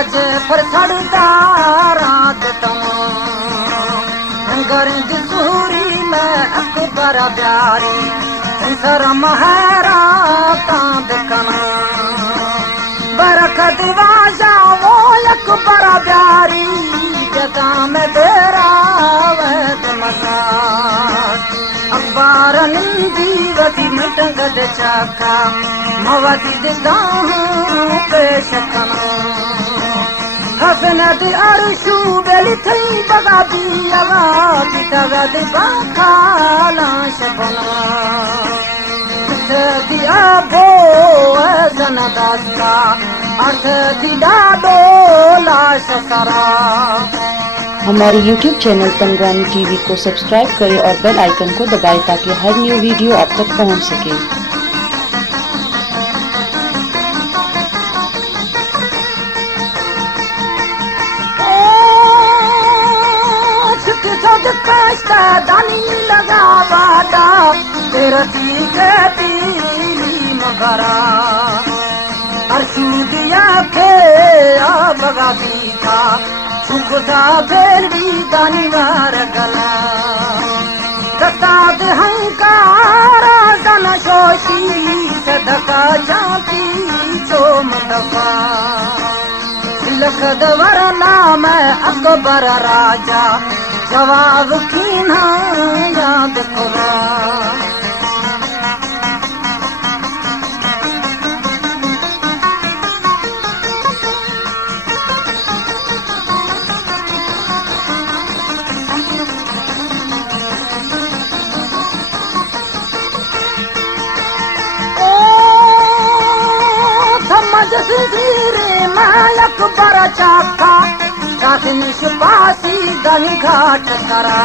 आज फरसड़दा रात गरज सूरी में अकबर प्यारी सर महरा देखना बरकत वाजा वो अकबर प्यारी जगा में तेरा वैद मसा अखबार निंदी वदी मिटंगद चाका मवदी दिगाहूं पेश कना हफनद अरशू बेली थई बगा बियावा बितगद बाखाला शबना दिया बो जनदास्ता अर्थ दिदा डोला शसरा। हमारे YouTube चैनल तंगवानी टीवी को सब्सक्राइब करें और बेल आइकन को दबाएं ताकि हर न्यू वीडियो आप तक पहुंच सके। दानी लगावादा तेरा तीली मगरा अर्शुदिया के बगा बीता छुपता फिर भी दानी वार गला दस्ताद हंकारा जन शोशी सदका जाती चो मदफा लखद वरना मैं अकबर राजा जवाब की ना याद करा। ओ समझ धीरे मैं अकबर चाका निष्पासी गनी घाट करा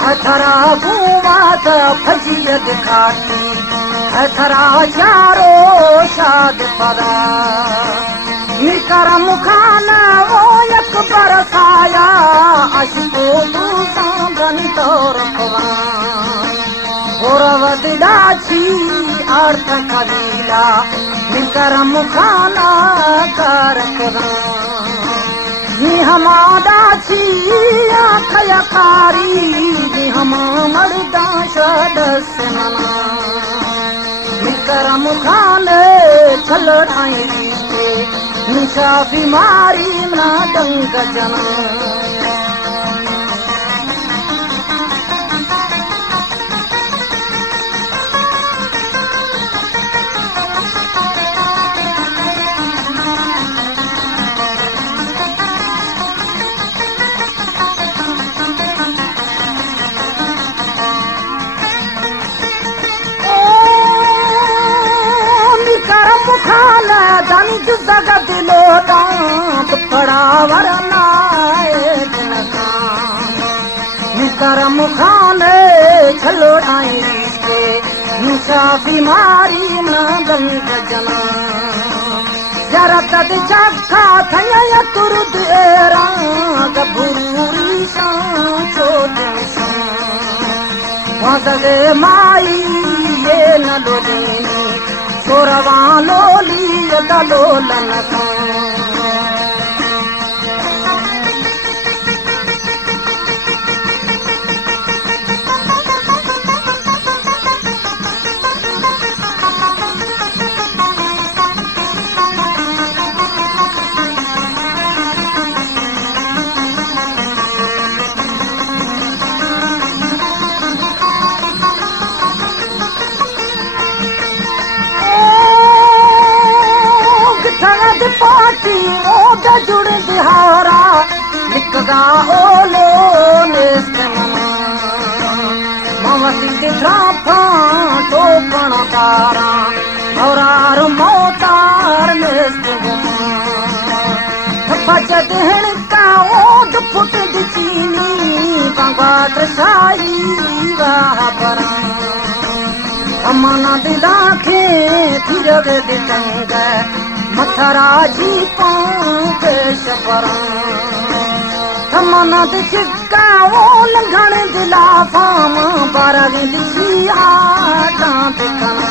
हथरा घूमात फजियत खाती हथरा यारो शाद पदा निकर मुखाना वो अकबर साया अशको तू सांगन तोर पवा गोरवद डाची अर्थ कबीला निकर मुखाना कर करा हमारा छी आखया कारी हमा मर्दा शदस मना करम खान छलड़ाई रिश्ते निशा बीमारी ना दंग जना जगत लोटा पड़ा वरना करम खान छलोड़ाई रिश्ते निशा बीमारी न दंग जना जरा तद चखा थया तुरद एरा गभूरी चोद वदे माई ये न लोलेनी छोरवा लोली दलोलन पार्टी ओद जुड़ दिहारा लिखगा ओलो नेस्तनमा मवती दिखरा फाटो पणकारा औरार मोतार नेस्तगुमा बचत हणका ओद फुट दिचीनी बांगाट साई वाह परा अमना दिलाखे फिरग दितंग मथरा जी पेश परा थमना दिखा वो लंघण दिला फाम बारग दिखी आटा दिखना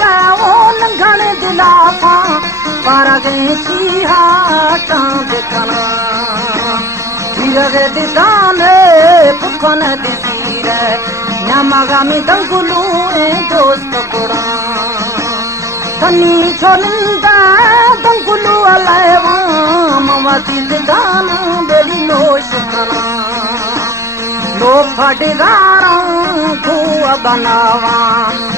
का ओ लंघने दिलाफा पारा गए सिहाटा देखना धीरे दिदाने पुखन दिसीरे नमगामी दंगुलू दोस्त गुड़ा तनी छोलिंदा दंगुलू अलावा मवाती दिदान बेली लो शुकना लो फटगारा धुआ बनावा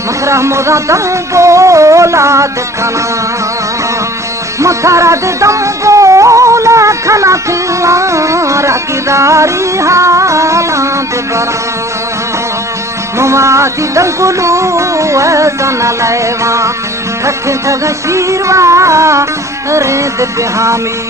मखरा मोरा दम बोला दिखना मखरा दे दम बोला खना खिला राकीदारी हालांत बरा मवाती दंगुलू ऐसन लेवा रख थग शीरवा रेत बिहामी